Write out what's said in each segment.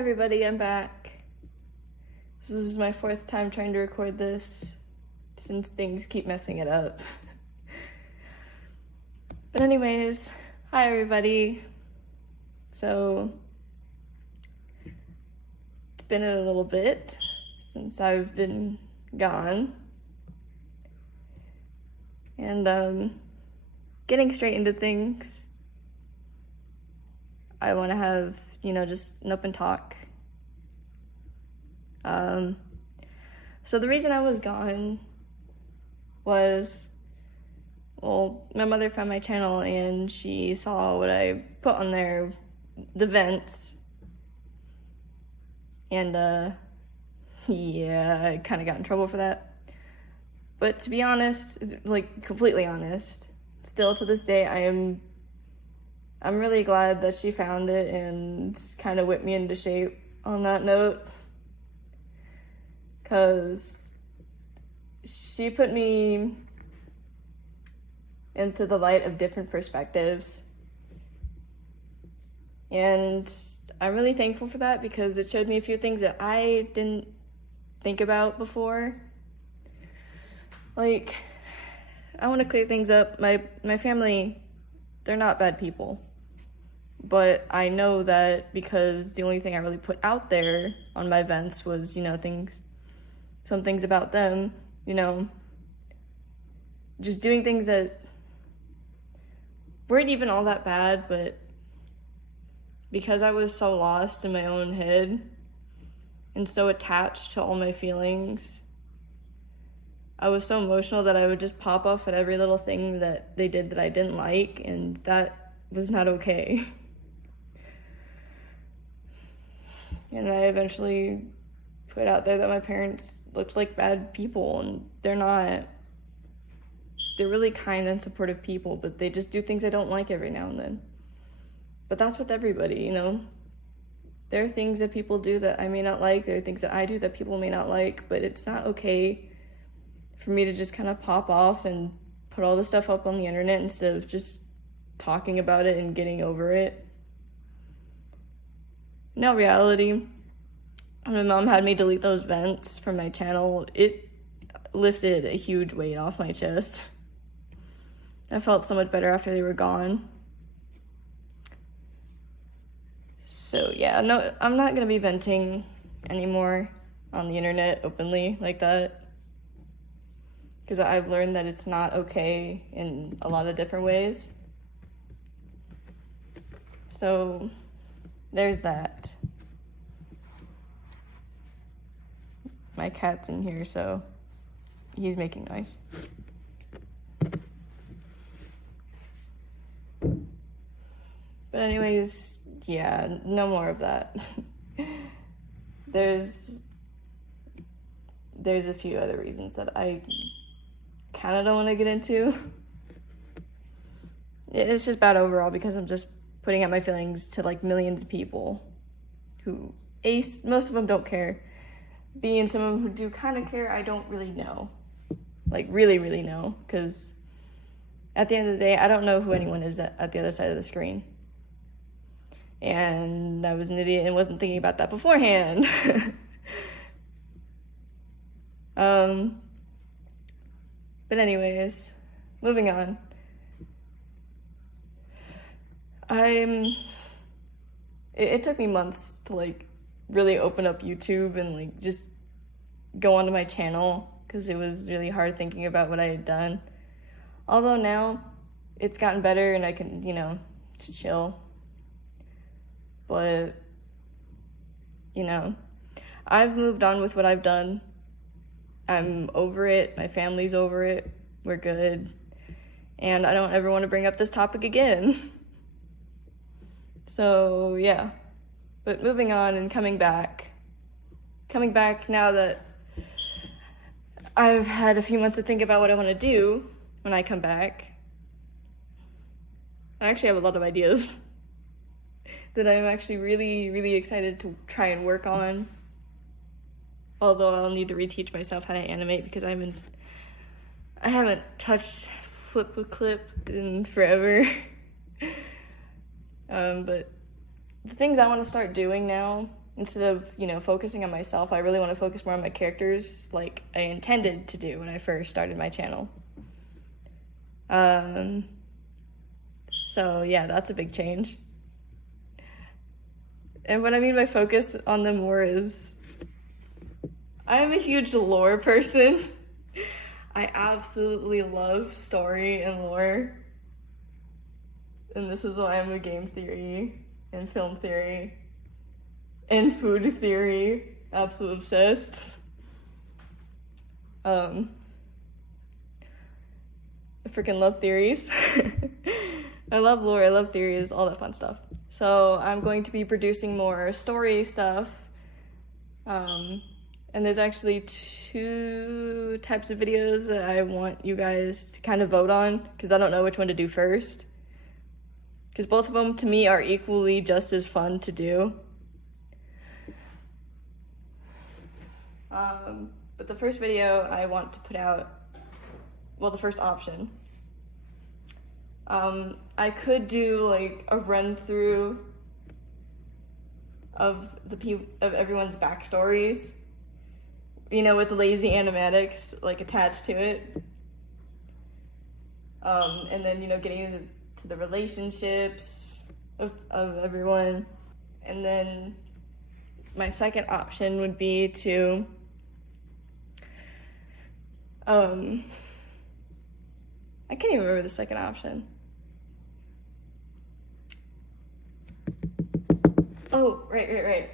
everybody, I'm back. This is my fourth time trying to record this since things keep messing it up. But anyways, hi everybody. So, it's been a little bit since I've been gone. And getting straight into things, I want to have, just an open talk. So the reason I was gone was, my mother found my channel and she saw what I put on there, the vents. And, yeah, I kind of got in trouble for that. But to be honest, completely honest, still to this day, I'm really glad that she found it and kind of whipped me into shape on that note. Because she put me into the light of different perspectives. And I'm really thankful for that because it showed me a few things that I didn't think about before. I want to clear things up. My family, they're not bad people. But I know that because the only thing I really put out there on my vents was, some things about them, just doing things that weren't even all that bad, but because I was so lost in my own head and so attached to all my feelings, I was so emotional that I would just pop off at every little thing that they did that I didn't like, and that was not okay. And I eventually put out there that my parents looked like bad people, and they're not. They're really kind and supportive people, but they just do things I don't like every now and then. But that's with everybody, There are things that people do that I may not like. There are things that I do that people may not like, but it's not okay for me to just kind of pop off and put all this stuff up on the internet instead of just talking about it and getting over it. No, reality, when my mom had me delete those vents from my channel, it lifted a huge weight off my chest. I felt so much better after they were gone. So yeah, no, I'm not gonna be venting anymore on the internet openly like that, because I've learned that it's not okay in a lot of different ways. So there's that. My cat's in here, so he's making noise. But anyways, yeah, no more of that. There's a few other reasons that I kind of don't want to get into. It's just bad overall because I'm just putting out my feelings to millions of people who, most of them don't care. B, and some of them who do kind of care, I don't really know. Really, really know, because at the end of the day, I don't know who anyone is at the other side of the screen. And I was an idiot and wasn't thinking about that beforehand. But anyways, moving on. It took me months to really open up YouTube and just go onto my channel because it was really hard thinking about what I had done. Although now it's gotten better and I can, just chill. But, I've moved on with what I've done. I'm over it. My family's over it. We're good. And I don't ever want to bring up this topic again. So, yeah. But moving on and coming back now that I've had a few months to think about what I want to do when I come back. I actually have a lot of ideas that I'm actually really, really excited to try and work on. Although I'll need to reteach myself how to animate because I haven't touched flip a clip in forever. But the things I want to start doing now instead of, focusing on myself, I really want to focus more on my characters like I intended to do when I first started my channel. So yeah, that's a big change. And what I mean by focus on them more is I'm a huge lore person. I absolutely love story and lore. And this is why I'm a game theory and film theory and food theory. Absolutely obsessed. I freaking love theories. I love lore, I love theories, all that fun stuff. So I'm going to be producing more story stuff. And there's actually 2 types of videos that I want you guys to kind of vote on, because I don't know which one to do first. Because both of them, to me, are equally just as fun to do. But the first video I want to put out, well, the first option, I could do like a run through of everyone's backstories, with lazy animatics like attached to it, and then getting to the relationships of everyone, and then my second option would be to I can't even remember the second option. Oh, right.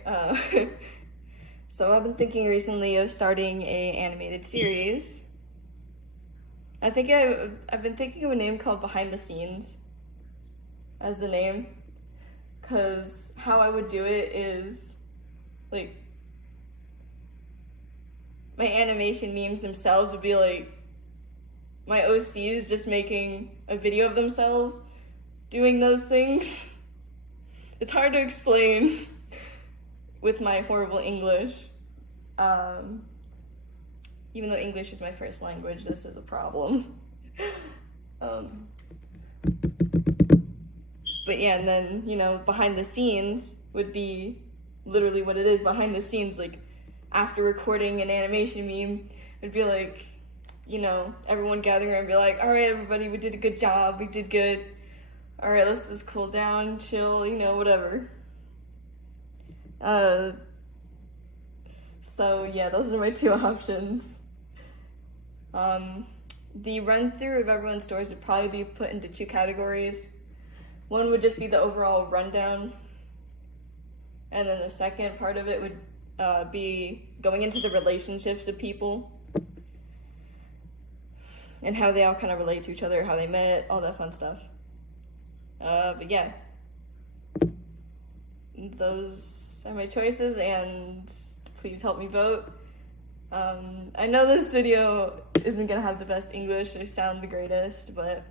So I've been thinking recently of starting a animated series. I think I've been thinking of a name called Behind the Scenes as the name, because how I would do it is, like, my animation memes themselves would be like my OCs just making a video of themselves doing those things. It's hard to explain with my horrible English. Even though English is my first language, this is a problem. But yeah, and then, behind the scenes would be literally what it is. Behind the scenes, like, after recording an animation meme, it'd be like, everyone gathering around and be like, all right, everybody, we did a good job, we did good. All right, let's just cool down, chill, whatever. So yeah, those are my 2 options. The run-through of everyone's stories would probably be put into 2 categories. One would just be the overall rundown, and then the second part of it would be going into the relationships of people and how they all kind of relate to each other, how they met, all that fun stuff. But yeah, those are my choices, and please help me vote. I know this video isn't gonna have the best English or sound the greatest, but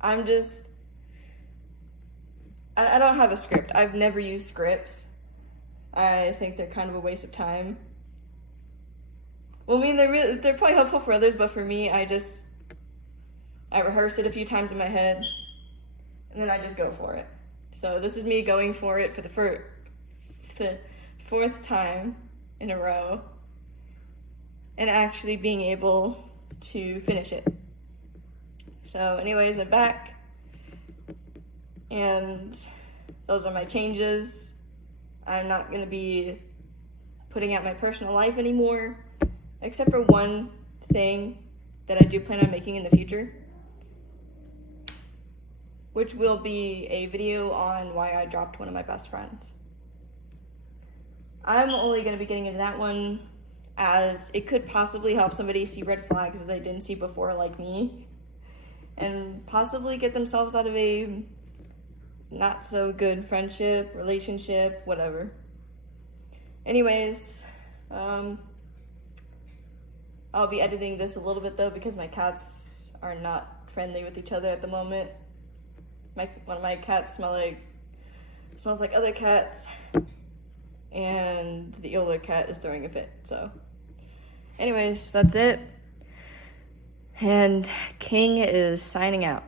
I don't have a script. I've never used scripts. I think they're kind of a waste of time. Well, I mean, they're probably helpful for others, but for me, I rehearse it a few times in my head, and then I just go for it. So this is me going for it for the 4th time in a row, and actually being able to finish it. So anyways, I'm back, and those are my changes. I'm not going to be putting out my personal life anymore, except for one thing that I do plan on making in the future, which will be a video on why I dropped one of my best friends. I'm only going to be getting into that one as it could possibly help somebody see red flags that they didn't see before, like me, and possibly get themselves out of a not so good friendship, relationship, whatever. Anyways, I'll be editing this a little bit though, because my cats are not friendly with each other at the moment. One of my cats smells like other cats, and the older cat is throwing a fit. So anyways, that's it, and King is signing out.